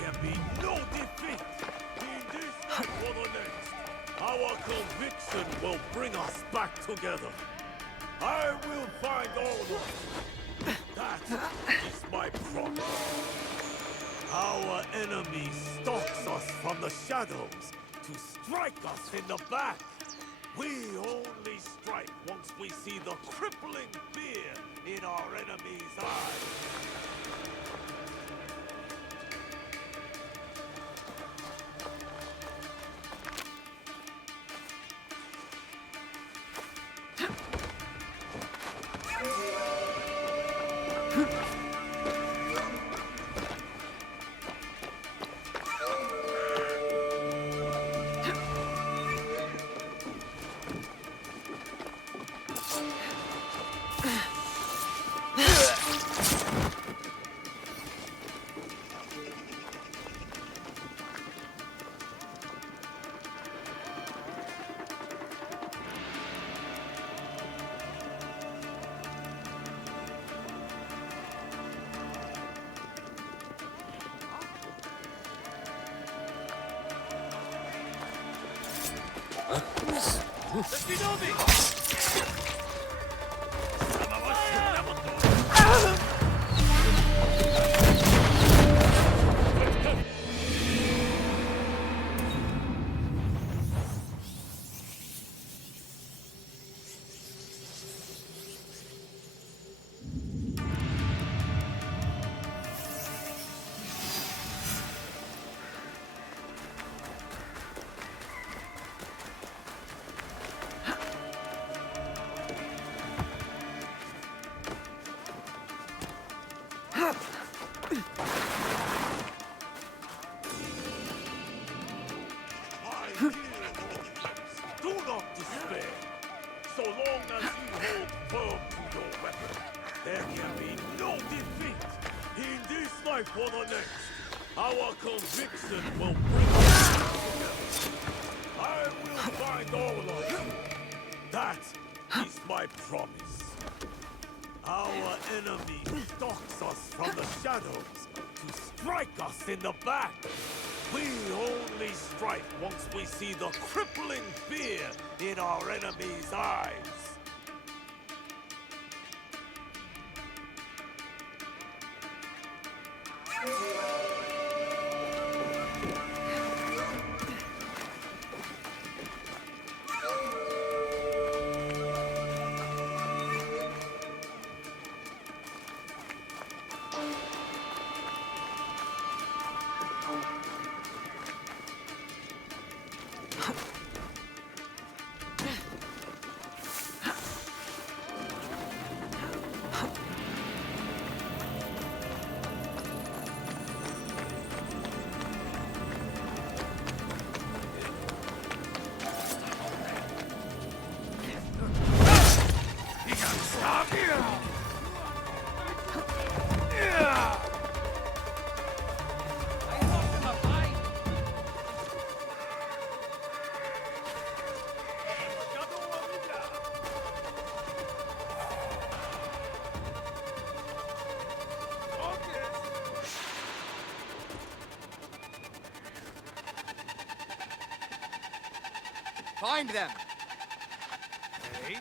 can be no defeat in this life or the next. Our conviction will bring us back together. I will find all of you. That is my promise. Our enemy stalks us from the shadows to strike us in the back. We only strike once we see the crippling fear in our enemy's eyes. Do not despair. So long as you hold firm to your weapon, there can be no defeat in this life or the next. Our conviction will bring us together. I will find all of you. That is my promise. Our enemy stalks us from the shadows to strike us in the back. We only strike once we see the crippling fear in our enemy's eyes. Find them! Hey?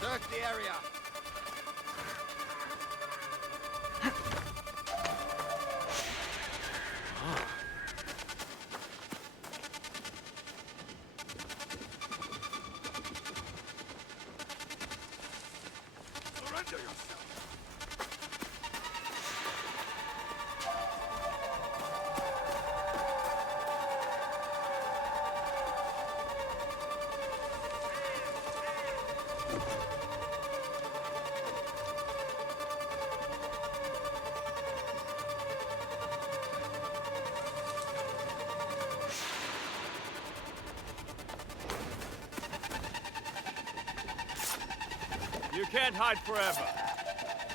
Search the area! Surrender yourself! can't hide forever.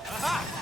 Aha!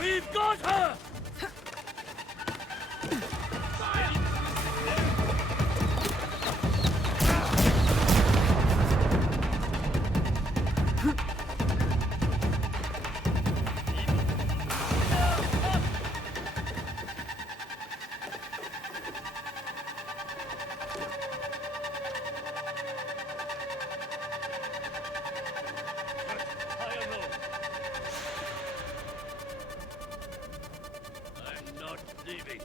We've got her! Leaving.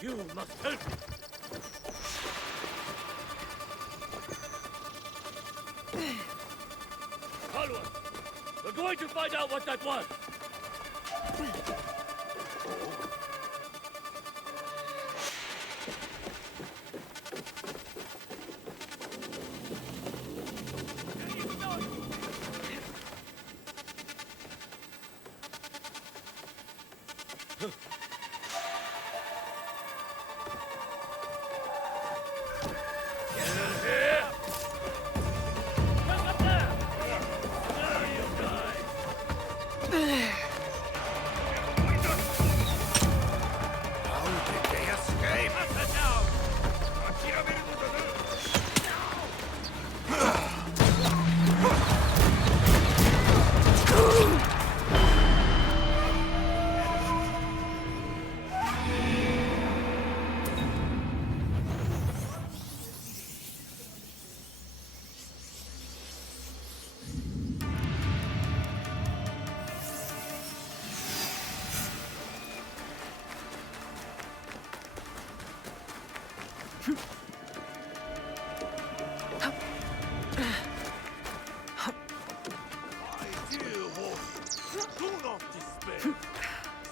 You must help me. Follow us. We're going to find out what that was.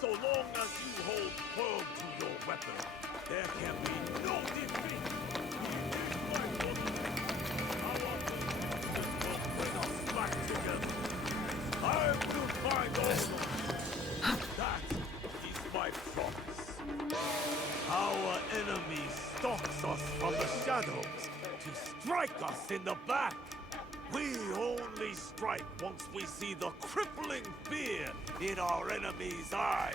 So long as you hold firm to your weapon, there can be no defeat. Our forces will bring us back together. I will find all of you. That is my promise. Our enemy stalks us from the shadows to strike us in the back. We only strike once we see the crippling fear in our enemy's eyes.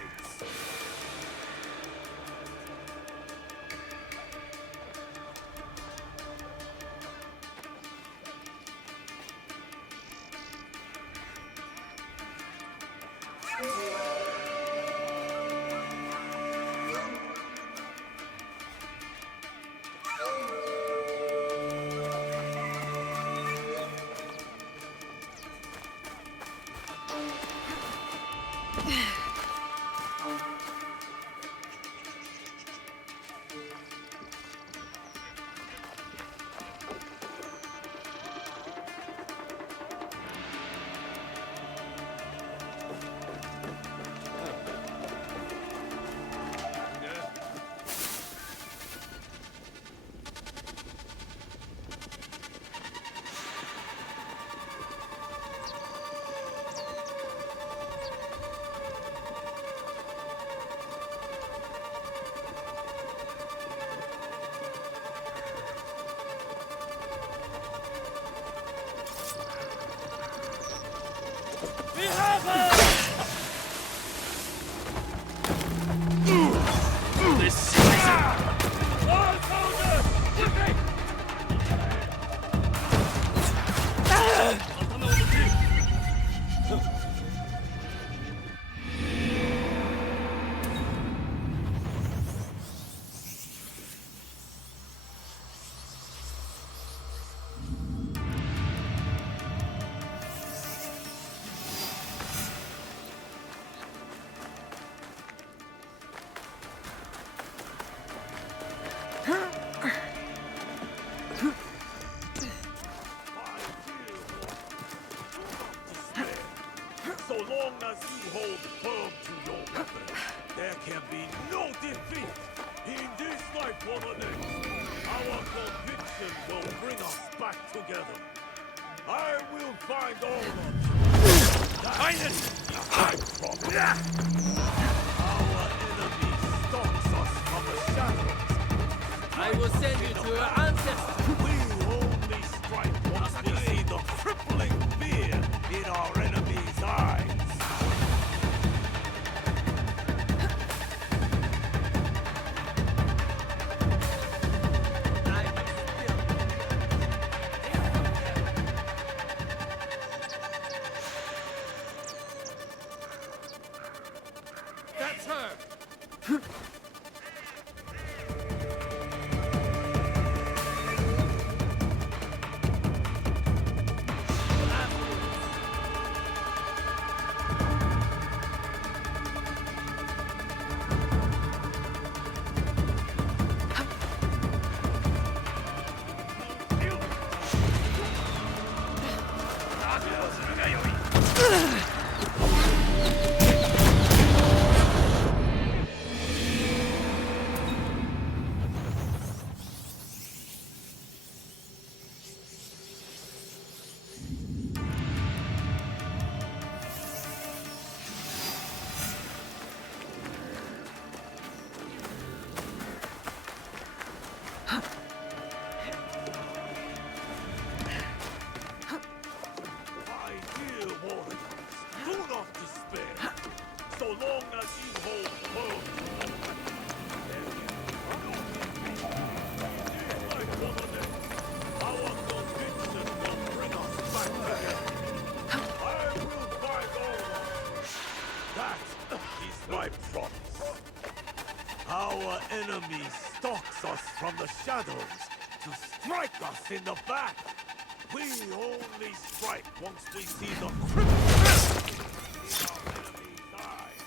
We have her! This season! All soldiers! With me! So long as you hold firm to your weapon, there can be no defeat. In this life or the next, our conviction will bring us back together. I will find all of you. Highness! I'm from our enemy stalks us from the shadows. I will send you to your ancestors. We only strike once we see the crippling fear in our enemy's eyes. That's her. My dear warriors, do not despair. So long as you hold firm. Our conviction will bring us back together. I will find all of you. That is my promise. Our enemy stalks us from the shadows to strike us in the back. We only strike once we see the criminal in our enemy's eyes.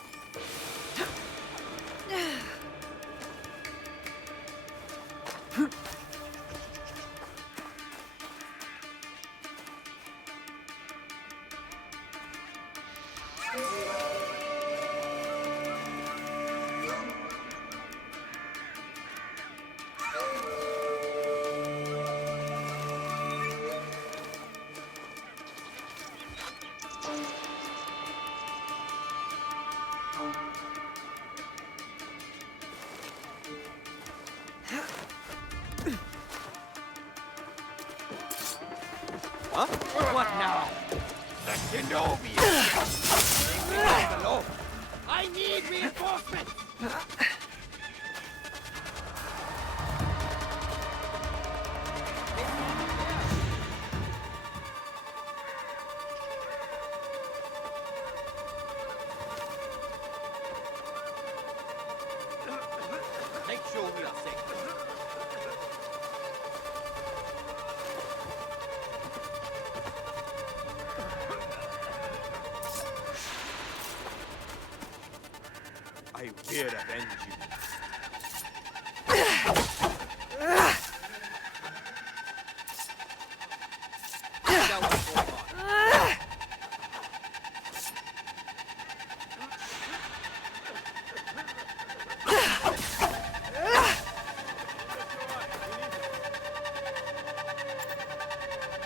Huh? What now? The shinobi! Below. I need reinforcements. Make sure we are safe. I will avenge you. Find out what's going on.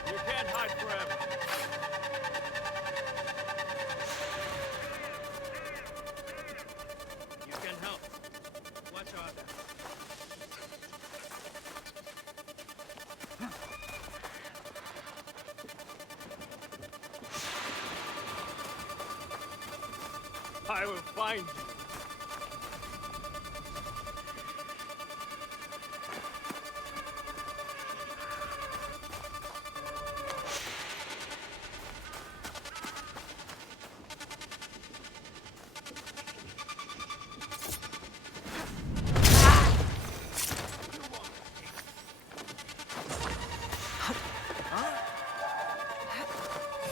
You can't hide forever. You can help. I will find you.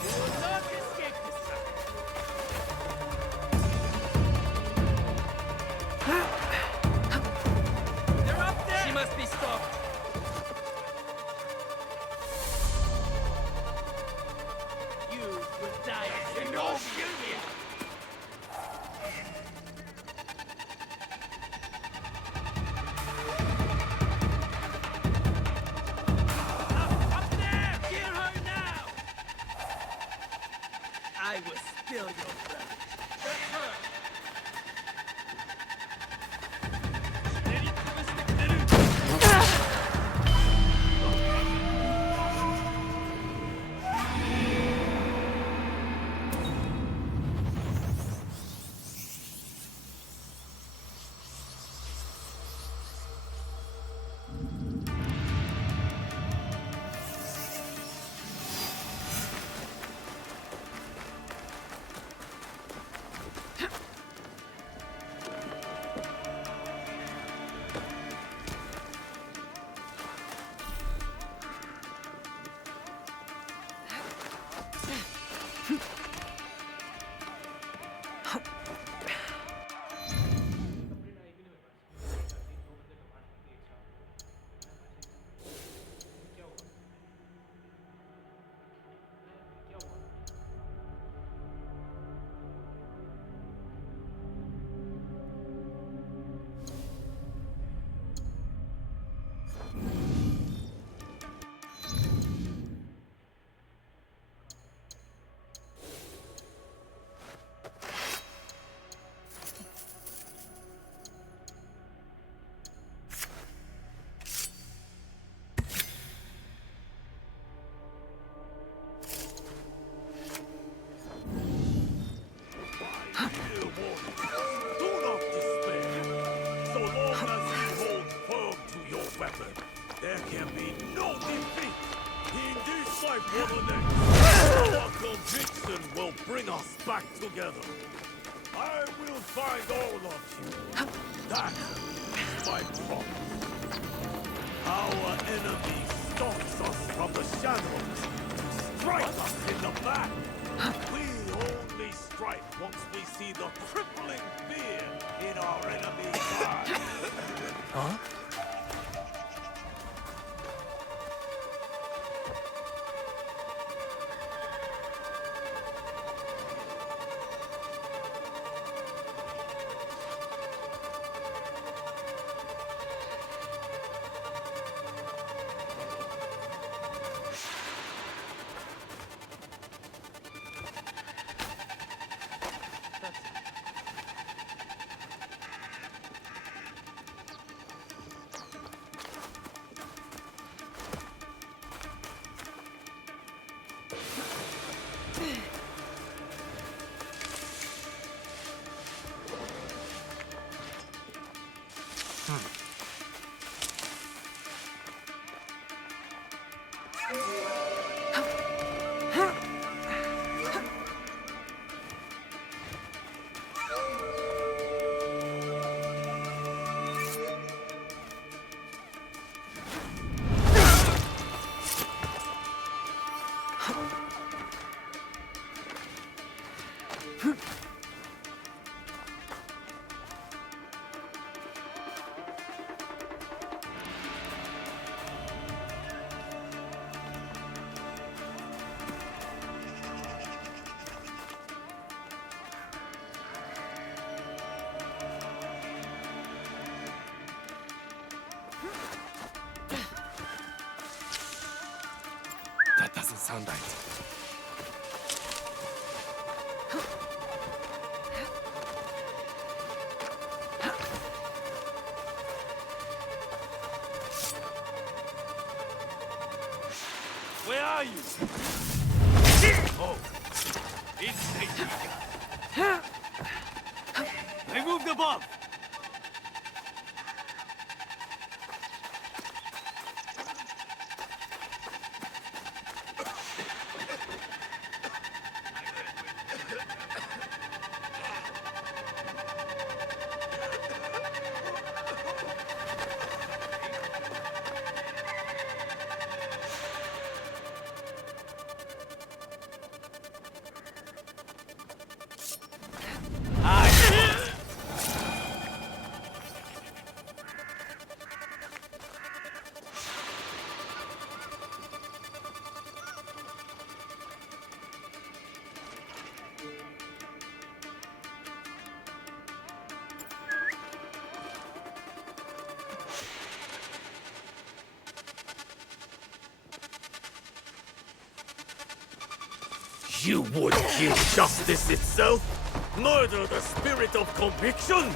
You will not escape this time. They're up there! She must be stopped. You will die in no union. Up there! Kill her now! I will steal your breath. That's her. Do not despair. So long as you hold firm to your weapon, there can be no defeat. In this life or the next, our conviction will bring us back together. I will find all of you. That is my promise. Our enemy stalks us from the shadows to strike us in the back. We only strike once we see the crippling fear in our enemy's eyes. Huh? That doesn't sound right. Where are you? Oh, it's Zebronics. You would kill justice itself? Murder the spirit of conviction?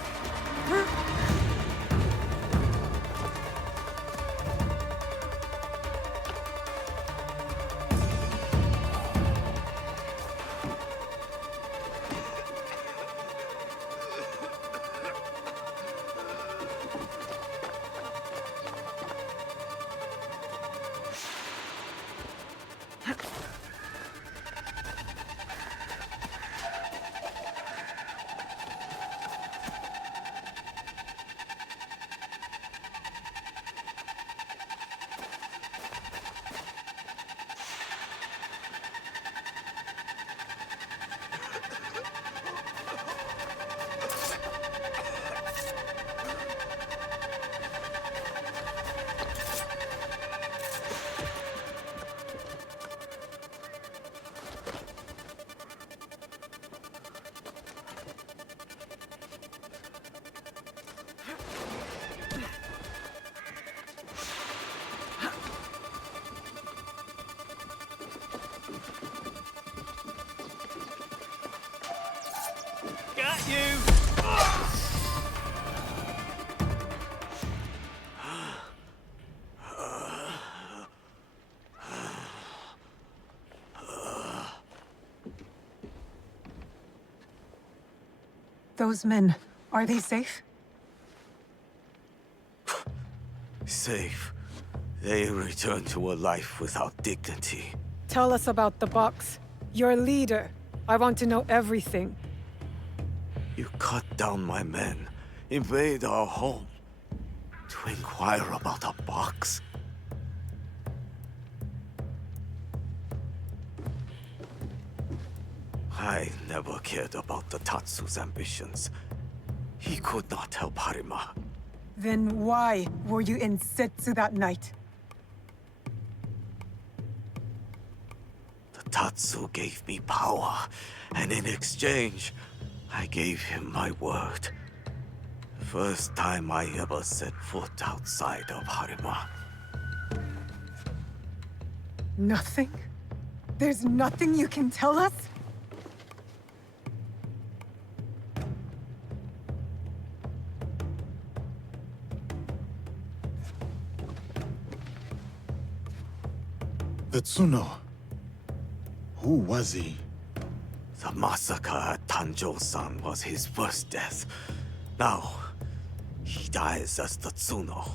Got you! Those men, are they safe? Safe. They return to a life without dignity. Tell us about the box. Your leader. I want to know everything. You cut down my men, invade our home, to inquire about a box. I never cared about the Tatsu's ambitions. He could not help Harima. Then why were you in Setsu that night? The Tatsu gave me power, and in exchange, I gave him my word. The first time I ever set foot outside of Harima. Nothing? There's nothing you can tell us? The Tsuno. Who was he? The massacre at Tanjo-san was his first death. Now, he dies as the Tsuno.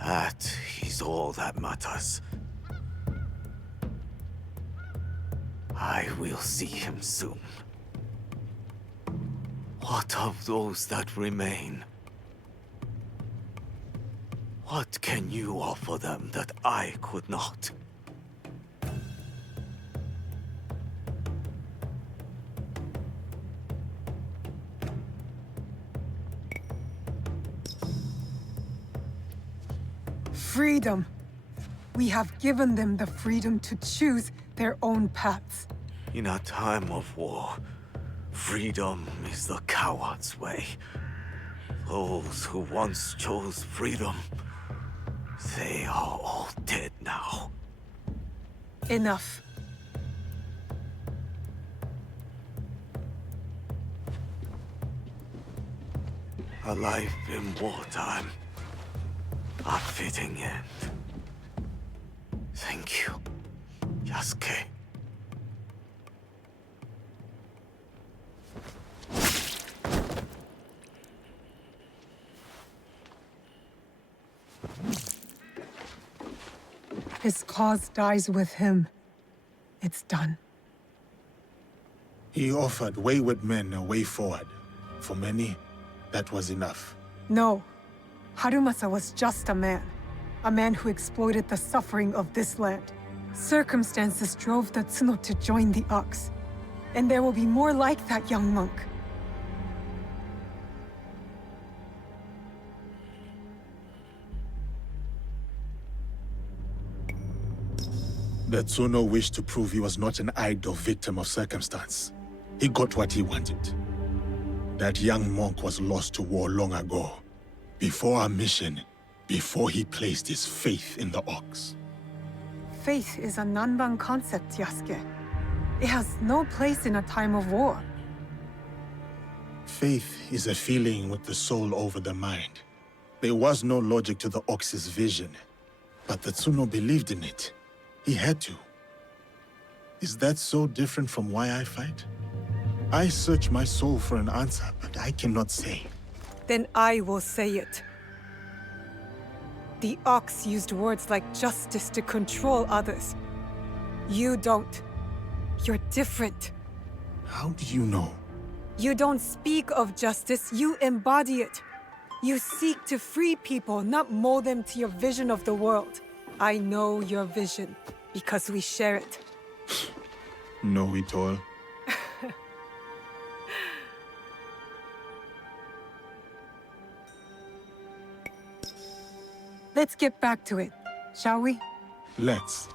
That is all that matters. I will see him soon. What of those that remain? What can you offer them that I could not? Freedom. We have given them the freedom to choose their own paths. In a time of war, freedom is the coward's way. Those who once chose freedom, they are all dead now. Enough. A life in wartime. A fitting end. Thank you, Yasuke. His cause dies with him. It's done. He offered wayward men a way forward. For many, that was enough. No. Harumasa was just a man. A man who exploited the suffering of this land. Circumstances drove the Tsuno to join the Ox. And there will be more like that young monk. The Tsuno wished to prove he was not an idle victim of circumstance. He got what he wanted. That young monk was lost to war long ago. Before our mission, before he placed his faith in the Ox. Faith is a Nanban concept, Yasuke. It has no place in a time of war. Faith is a feeling with the soul over the mind. There was no logic to the Ox's vision, but the Tsuno believed in it. He had to. Is that so different from why I fight? I search my soul for an answer, but I cannot say. Then I will say it. The Ox used words like justice to control others. You don't. You're different. How do you know? You don't speak of justice, you embody it. You seek to free people, not mold them to your vision of the world. I know your vision, because we share it. Know it all? Let's get back to it, shall we? Let's.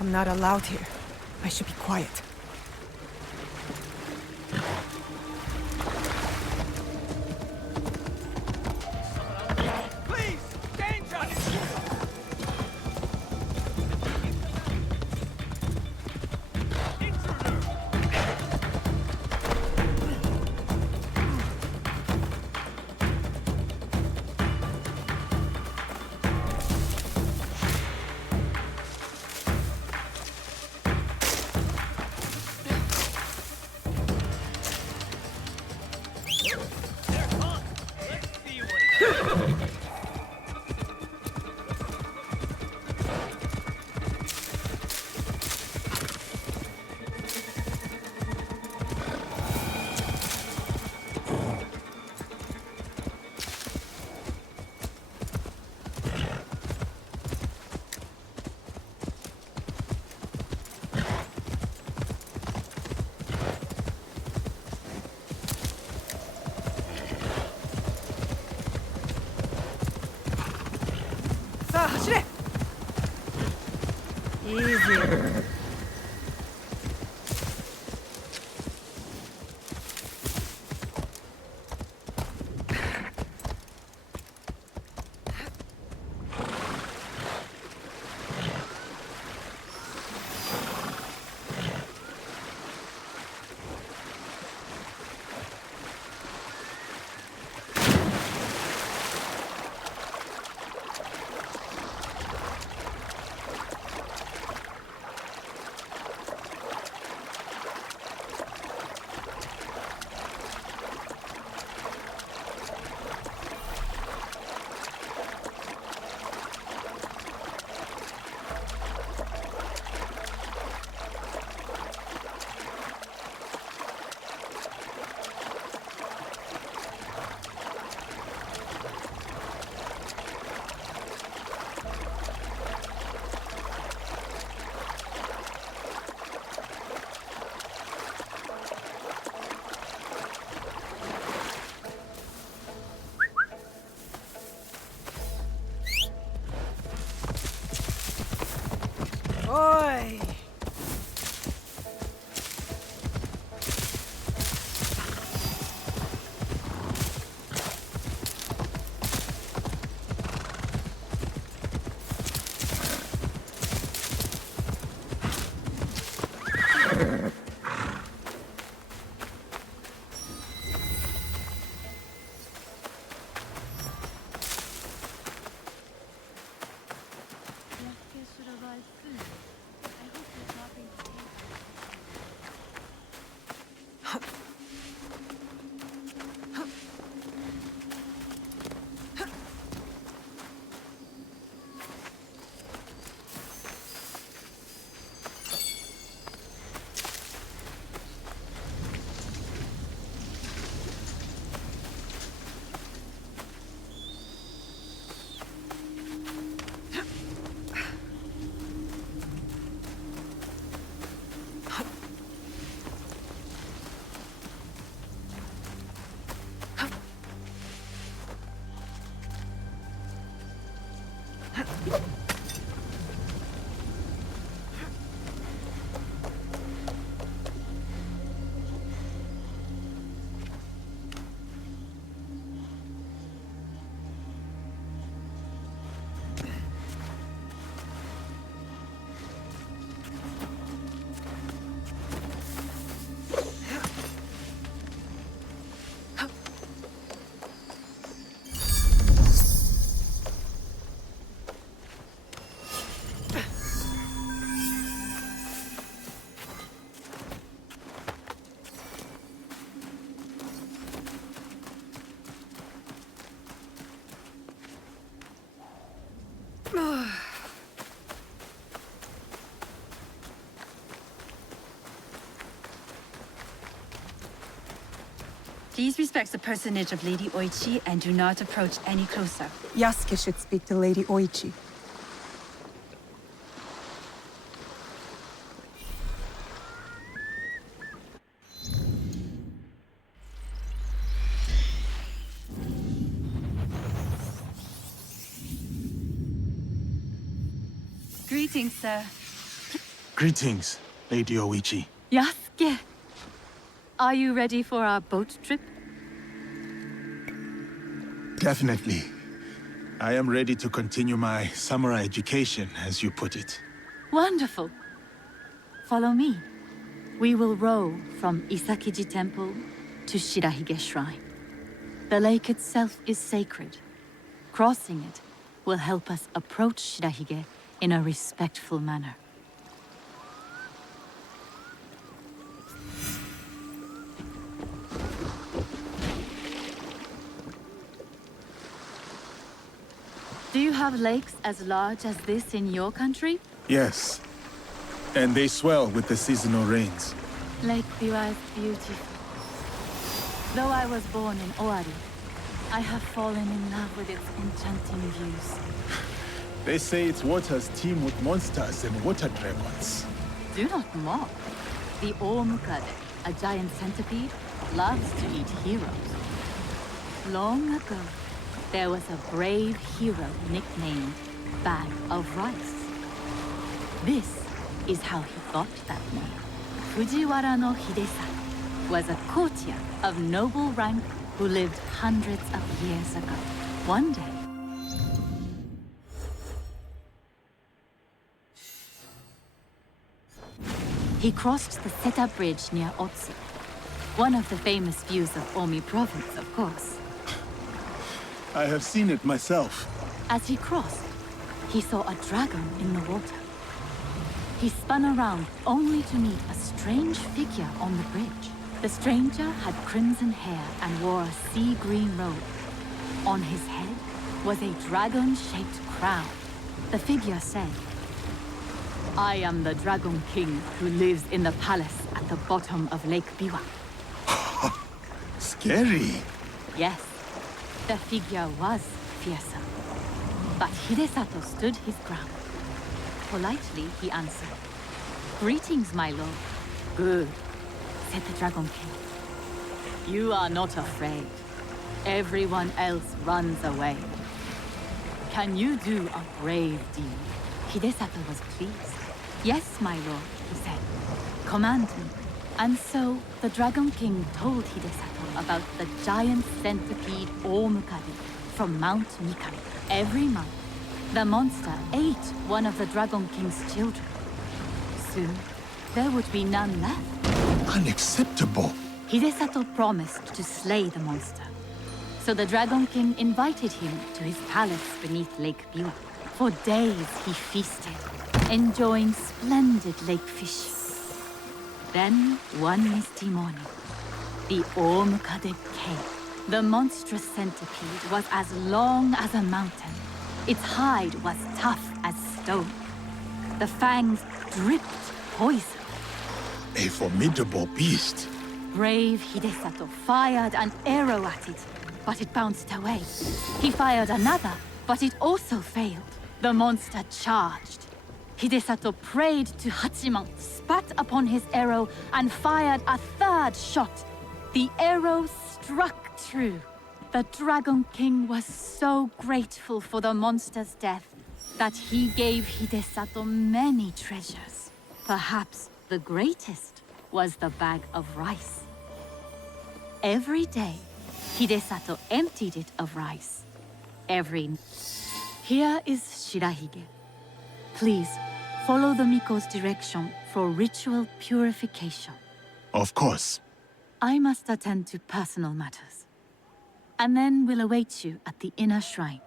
I'm not allowed here. I should be quiet. Please! Danger! Easy. Please respect the personage of Lady Oichi and do not approach any closer. Yasuke should speak to Lady Oichi. Greetings, sir. Greetings, Lady Oichi. Yasuke! Are you ready for our boat trip? Definitely. I am ready to continue my samurai education, as you put it. Wonderful. Follow me. We will row from Isakiji Temple to Shirahige Shrine. The lake itself is sacred. Crossing it will help us approach Shirahige in a respectful manner. Do you have lakes as large as this in your country? Yes. And they swell with the seasonal rains. Lake Biwa is beautiful. Though I was born in Owari, I have fallen in love with its enchanting views. They say its waters teem with monsters and water dragons. Do not mock. The Omukade, a giant centipede, loves to eat heroes. Long ago, there was a brave hero nicknamed Bag of Rice. This is how he got that name. Fujiwara no Hidesato was a courtier of noble rank who lived hundreds of years ago. One day, he crossed the Seta Bridge near Otsu, one of the famous views of Omi Province, of course. I have seen it myself. As he crossed, he saw a dragon in the water. He spun around only to meet a strange figure on the bridge. The stranger had crimson hair and wore a sea green robe. On his head was a dragon-shaped crown. The figure said, "I am the Dragon King who lives in the palace at the bottom of Lake Biwa." Scary. Yes, the figure was fearsome. But Hidesato stood his ground. Politely, he answered, "Greetings, my lord." "Good," said the Dragon King. "You are not afraid. Everyone else runs away. Can you do a brave deed?" Hidesato was pleased. "Yes, my lord," he said. "Command me." And so, the Dragon King told Hidesato about the giant centipede Omukade from Mount Mikami. Every month, the monster ate one of the Dragon King's children. Soon, there would be none left. Unacceptable. Hidesato promised to slay the monster. So the Dragon King invited him to his palace beneath Lake Biwa. For days he feasted, enjoying splendid lake fish. Then, one misty morning, the Omukade came. The monstrous centipede was as long as a mountain. Its hide was tough as stone. The fangs dripped poison. A formidable beast. Brave Hidesato fired an arrow at it, but it bounced away. He fired another, but it also failed. The monster charged. Hidesato prayed to Hachiman, spat upon his arrow, and fired a third shot. The arrow struck true. The Dragon King was so grateful for the monster's death that he gave Hidesato many treasures. Perhaps the greatest was the bag of rice. Every day, Hidesato emptied it of rice. Here is Shirahige. Please, follow the Miko's direction for ritual purification. Of course. I must attend to personal matters. And then we'll await you at the inner shrine.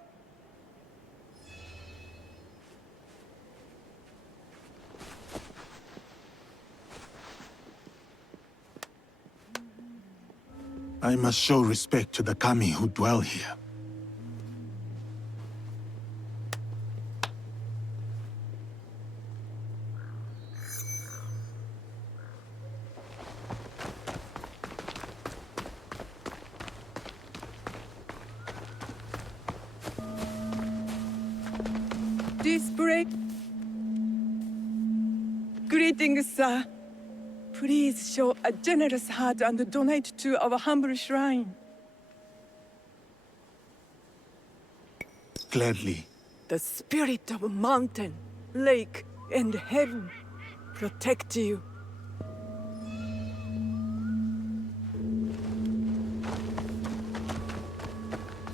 I must show respect to the kami who dwell here. display. Greetings, sir. Please show a generous heart and donate to our humble shrine. Gladly. The spirit of mountain, lake, and heaven protect you.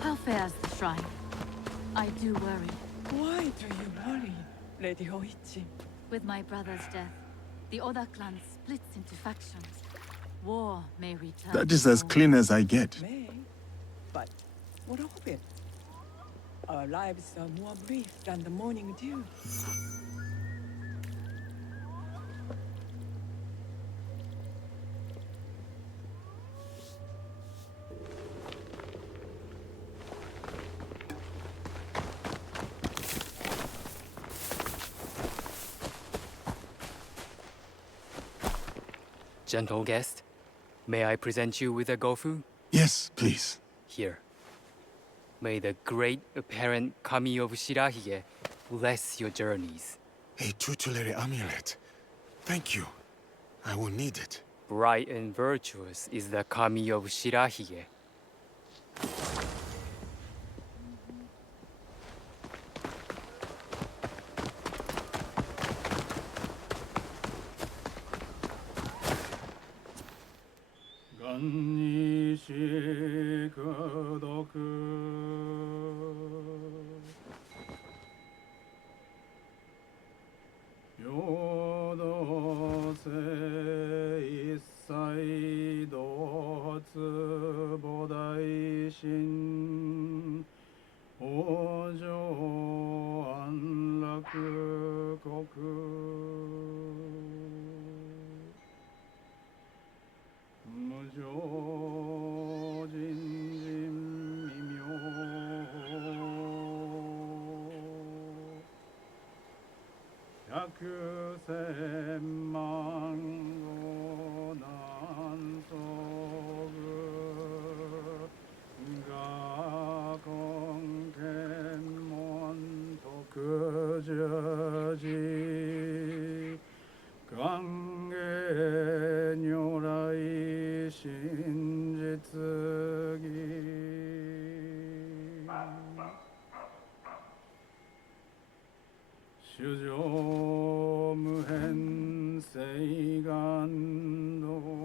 How fares the shrine? I do worry. Why do you worry, Lady Hoichi? With my brother's death, the Oda clan splits into factions. War may return. That is as clean as I get. May, but what of it? Our lives are more brief than the morning dew. Gentle guest, may I present you with a gofu? Yes, please. Here. May the great apparent Kami of Shirahige bless your journeys. A tutelary amulet. Thank you. I will need it. Bright and virtuous is the Kami of Shirahige.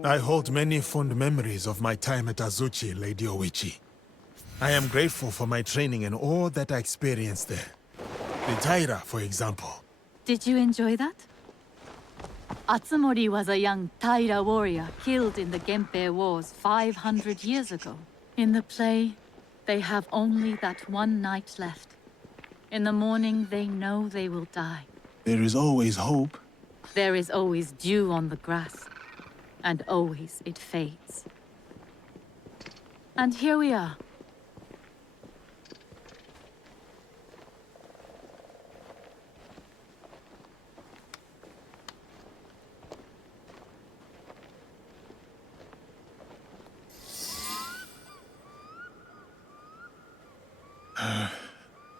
I hold many fond memories of my time at Azuchi, Lady Oichi. I am grateful for my training and all that I experienced there. The Taira, for example. Did you enjoy that? Atsumori was a young Taira warrior killed in the Genpei Wars 500 years ago. In the play, they have only that one night left. In the morning, they know they will die. There is always hope. There is always dew on the grass, and always it fades. And here we are.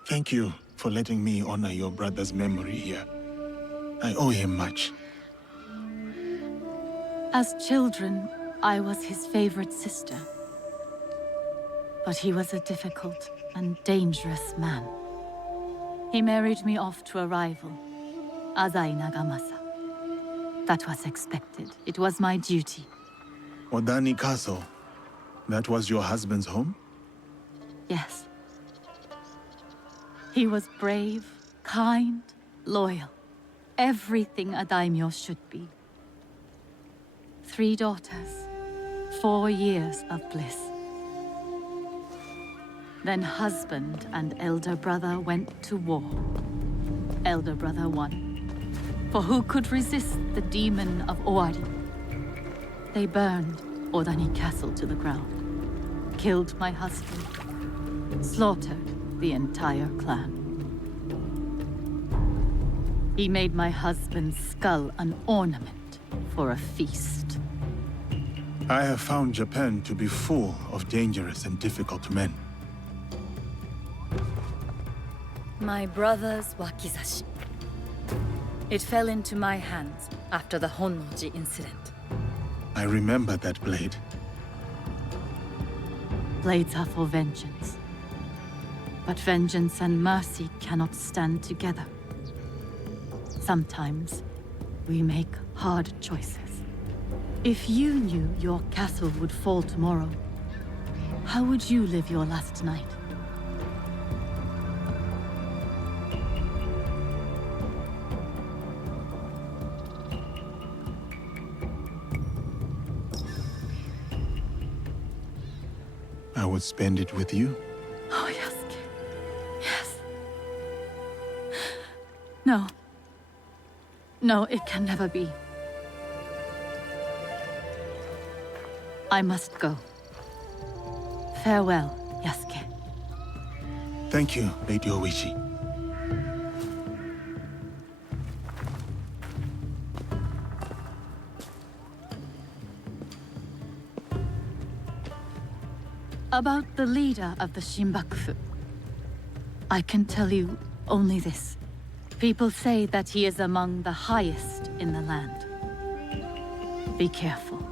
Thank you for letting me honor your brother's memory here. I owe him much. As children, I was his favorite sister. But he was a difficult and dangerous man. He married me off to a rival, Azai Nagamasa. That was expected. It was my duty. Odani Castle. That was your husband's home? Yes. He was brave, kind, loyal. Everything a daimyo should be. 3 daughters, 4 years of bliss. Then husband and elder brother went to war. Elder brother won. For who could resist the demon of Owari? They burned Odani Castle to the ground, killed my husband, slaughtered the entire clan. He made my husband's skull an ornament for a feast. I have found Japan to be full of dangerous and difficult men. My brother's wakizashi. It fell into my hands after the Honnoji incident. I remember that blade. Blades are for vengeance. But vengeance and mercy cannot stand together. Sometimes, we make hard choices. If you knew your castle would fall tomorrow, how would you live your last night? I would spend it with you. Oh, Yasuke. Yes. No. No, it can never be. I must go. Farewell, Yasuke. Thank you, Lady Oishi. About the leader of the Shinbakufu, I can tell you only this. People say that he is among the highest in the land. Be careful.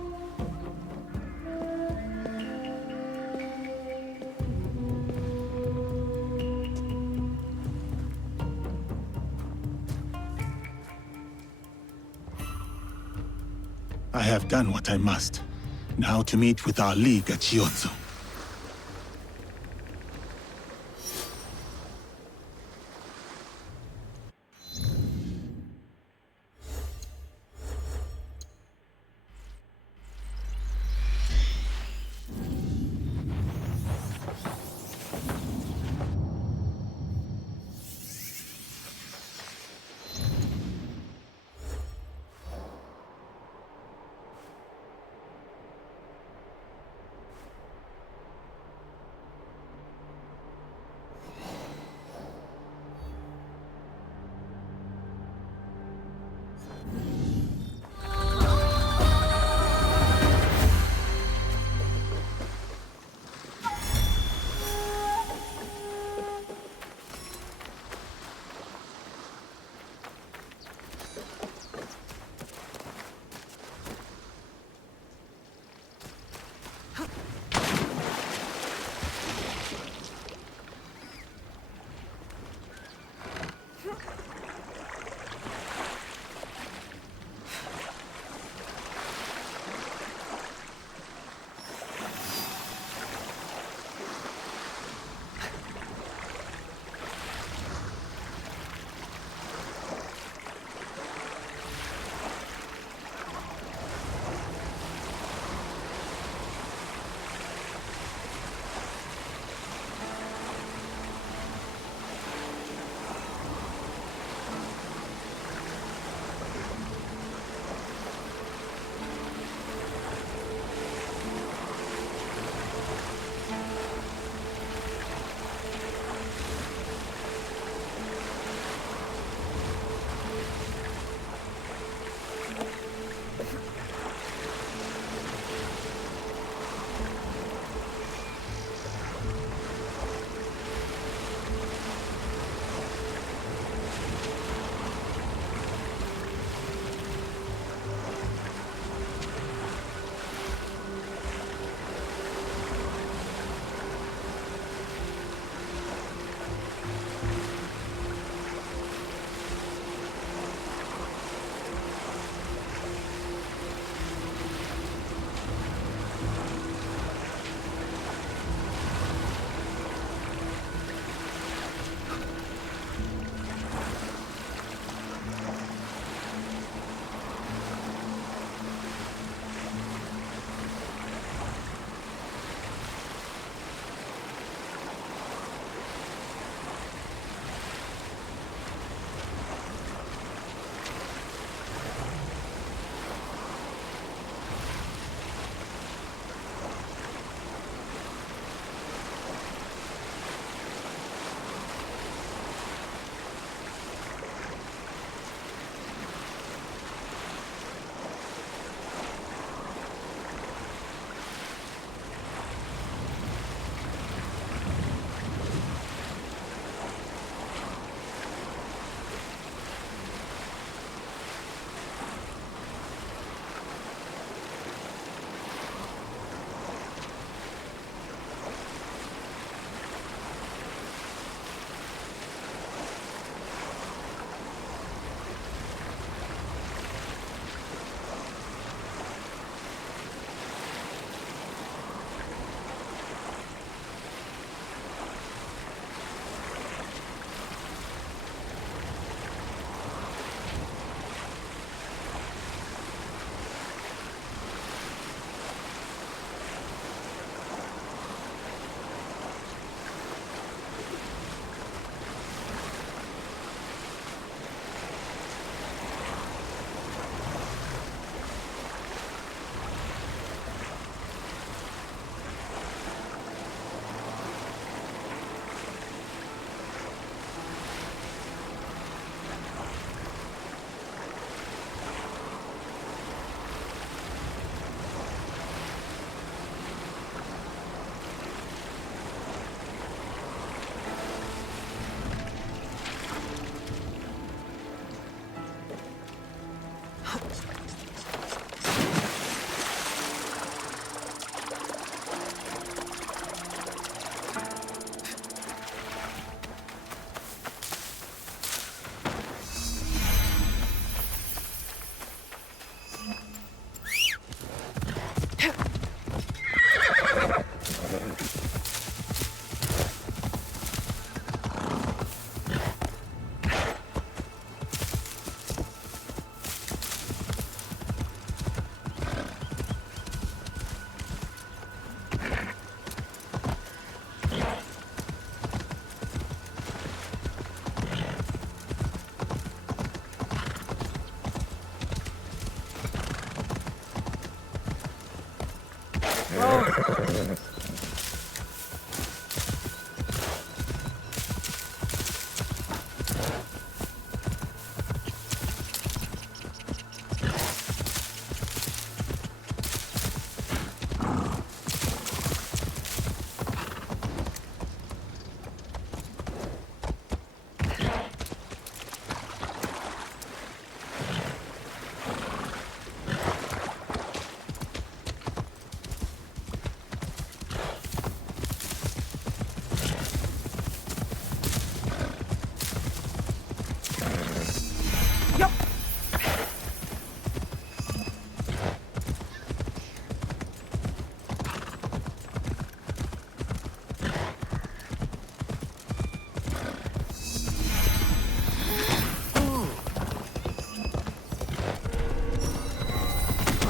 I have done what I must. Now to meet with our league at Chiyozu.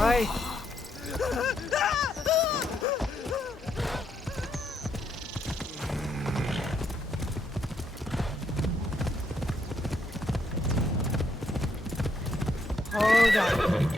Right. Hold on.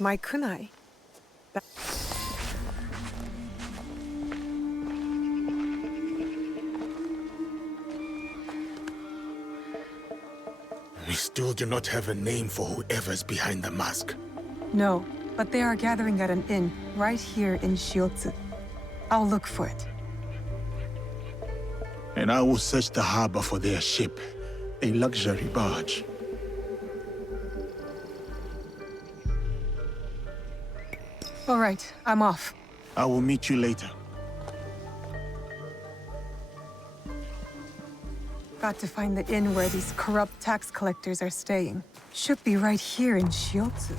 My kunai. We still do not have a name for whoever's behind the mask. No, but they are gathering at an inn right here in Shiotsu. I'll look for it. And I will search the harbor for their ship, a luxury barge. All right, I'm off. I will meet you later. Got to find the inn where these corrupt tax collectors are staying. Should be right here in Shiotsu.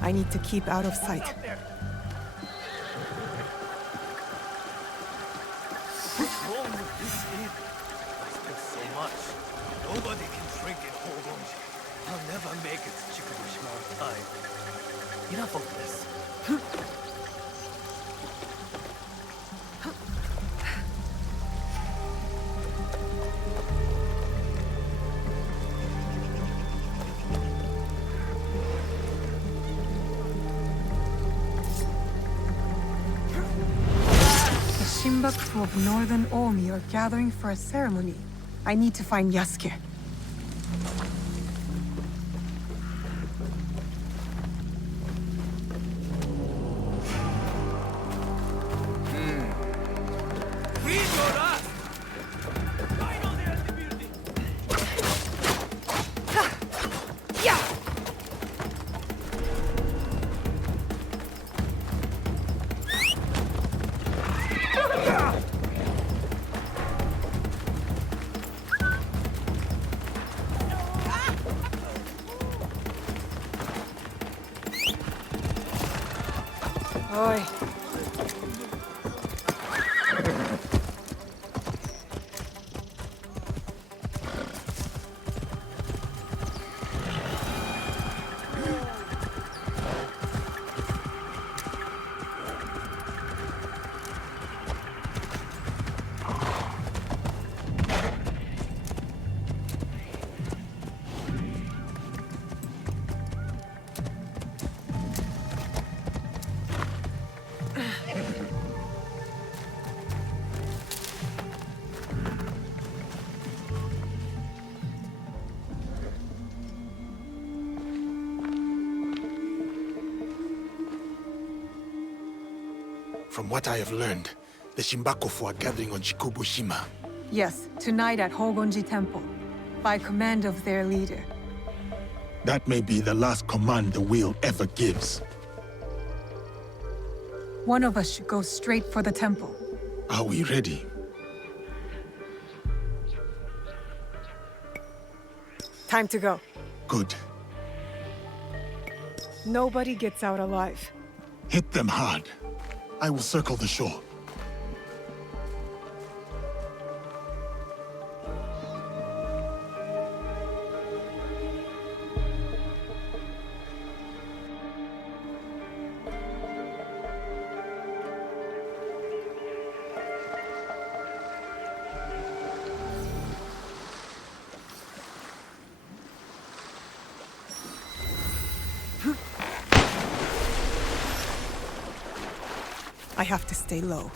I need to keep out of sight. What's wrong with this inn? I spent so much. Nobody can drink and hold on. I'll never make it to Chikurishima time. Enough of this. The Shinbaku of Northern Omi are gathering for a ceremony. I need to find Yasuke. Oi. From what I have learned, the Shimbakofu are gathering on Shikubushima. Yes, tonight at Hogonji Temple, by command of their leader. That may be the last command the wheel ever gives. One of us should go straight for the temple. Are we ready? Time to go. Good. Nobody gets out alive. Hit them hard. I will circle the shore. I have to stay low.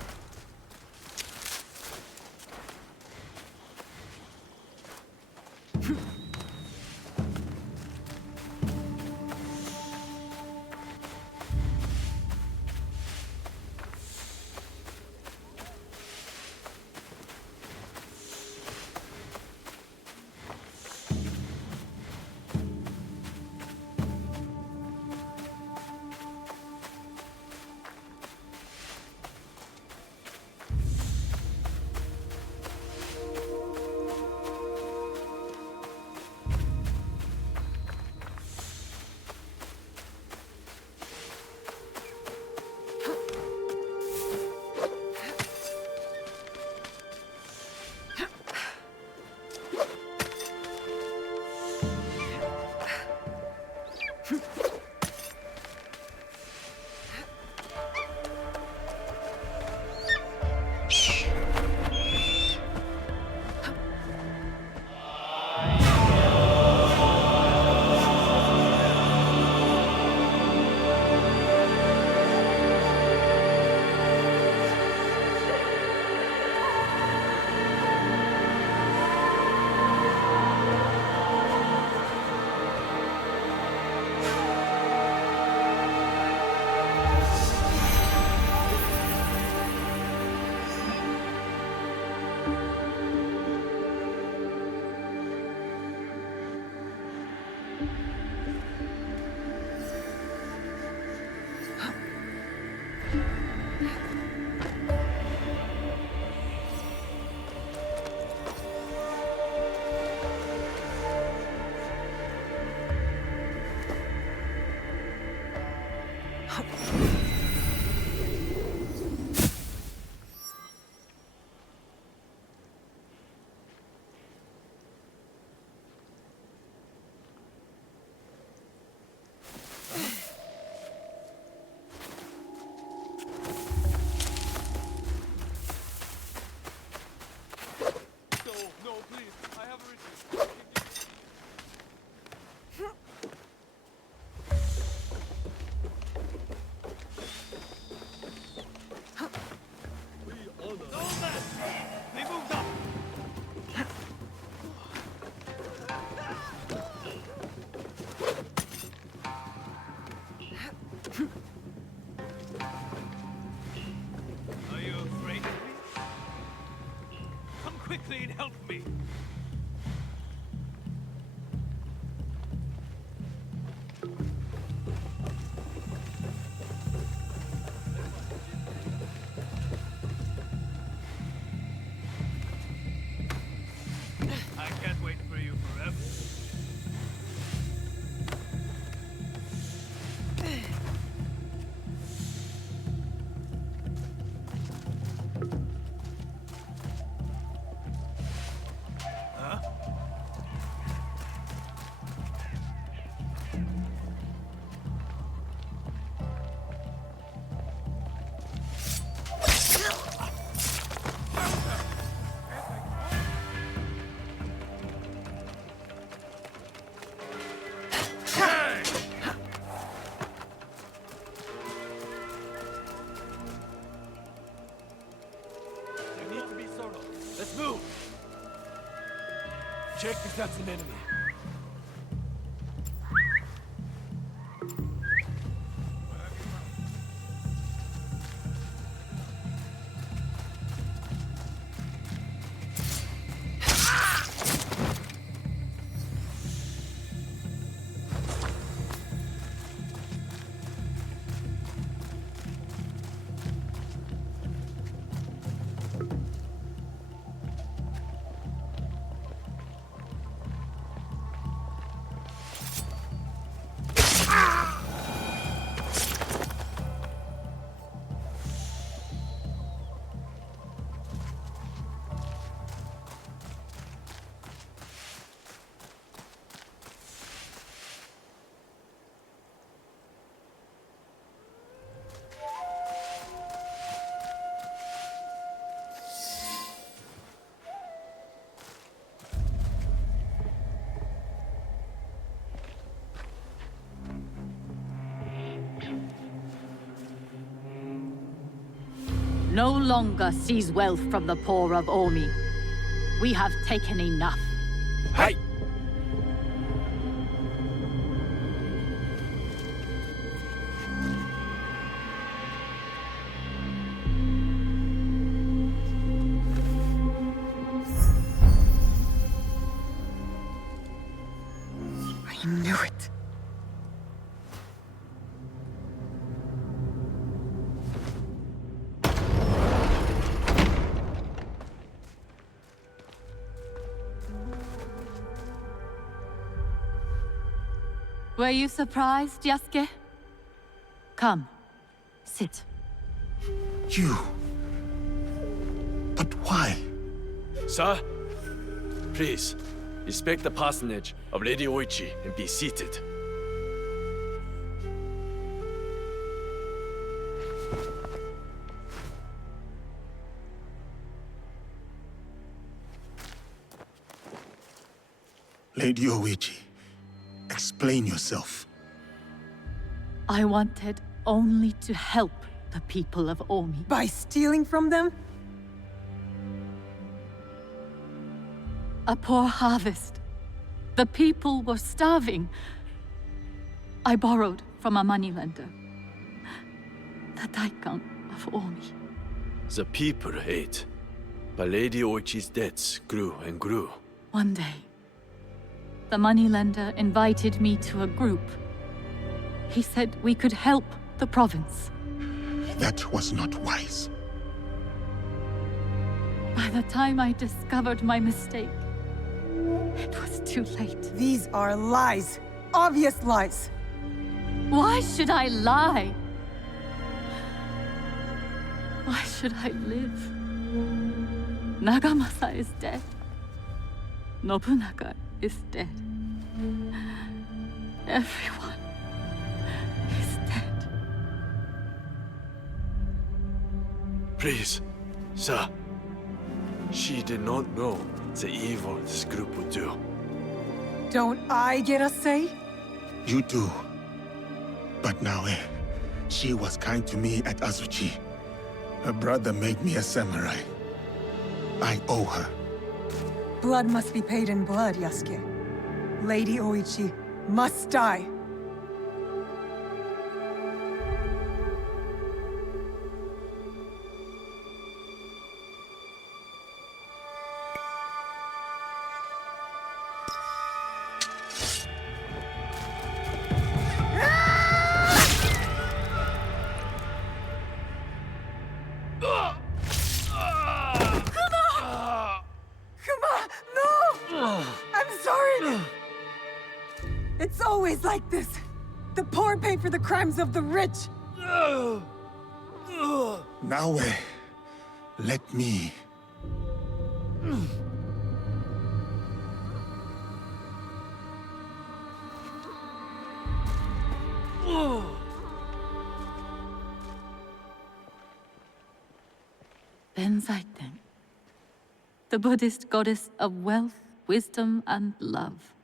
quickly and help me. I can't wait for you forever. Check if that's an enemy. No longer seize wealth from the poor of Omi. We have taken enough. Hey! I knew it. Were you surprised, Yasuke? Come, sit. You. But why? Sir, please, respect the parsonage of Lady Oichi and be seated. Lady Oichi, explain yourself. I wanted only to help the people of Omi. By stealing from them? A poor harvest. The people were starving. I borrowed from a moneylender. The Daikon of Omi. The people ate, but Lady Oichi's debts grew and grew. One day, the moneylender invited me to a group. He said we could help the province. That was not wise. By the time I discovered my mistake, it was too late. These are lies. Obvious lies. Why should I lie? Why should I live? Nagamasa is dead. Nobunaga is dead. Everyone is dead. Please, sir. She did not know the evil this group would do. Don't I get a say? You do. But Naoe, she was kind to me at Azuchi. Her brother made me a samurai. I owe her. Blood must be paid in blood, Yasuke. Lady Oichi must die. It's always like this. The poor pay for the crimes of the rich. Naoe, let me. Benzaiten, the Buddhist goddess of wealth, wisdom, and love.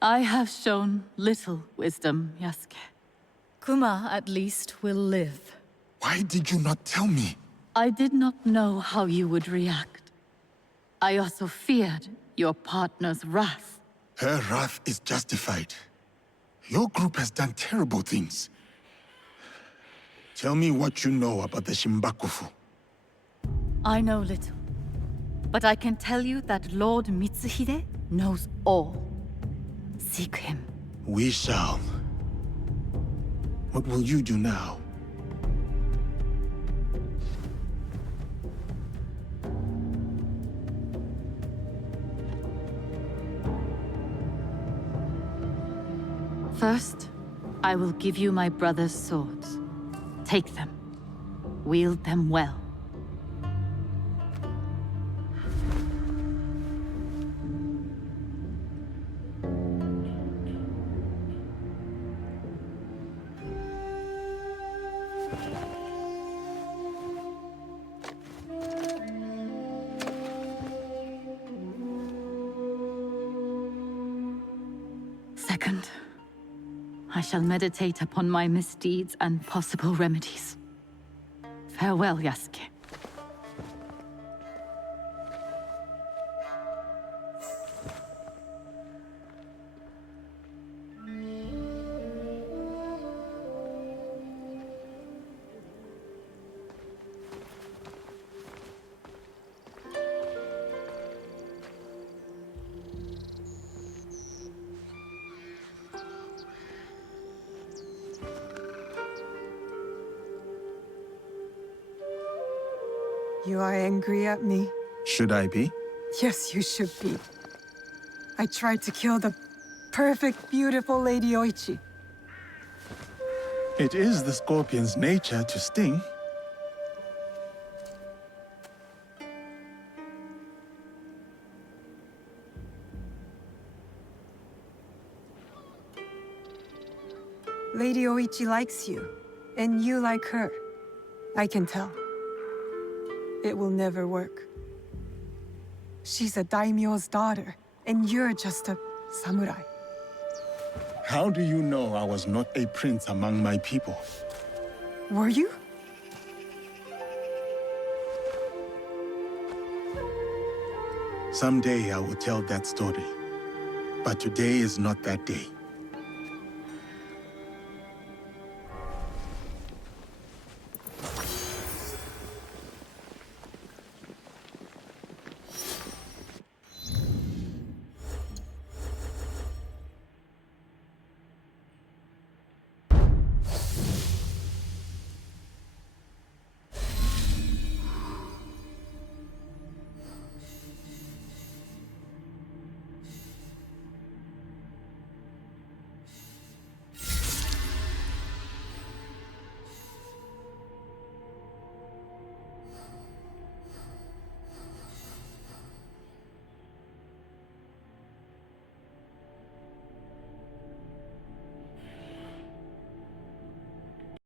I have shown little wisdom, Yasuke. Kuma, at least, will live. Why did you not tell me? I did not know how you would react. I also feared your partner's wrath. Her wrath is justified. Your group has done terrible things. Tell me what you know about the Shimbakufu. I know little, but I can tell you that Lord Mitsuhide knows all. Seek him. We shall. What will you do now? First, I will give you my brother's swords. Take them. Wield them well. Second, I shall meditate upon my misdeeds and possible remedies. Farewell, Yasuke. You are angry at me? Should I be? Yes, you should be. I tried to kill the perfect, beautiful Lady Oichi. It is the scorpion's nature to sting. Lady Oichi likes you, and you like her. I can tell. It will never work. She's a daimyo's daughter, and you're just a samurai. How do you know I was not a prince among my people? Were you? Someday I will tell that story. But today is not that day.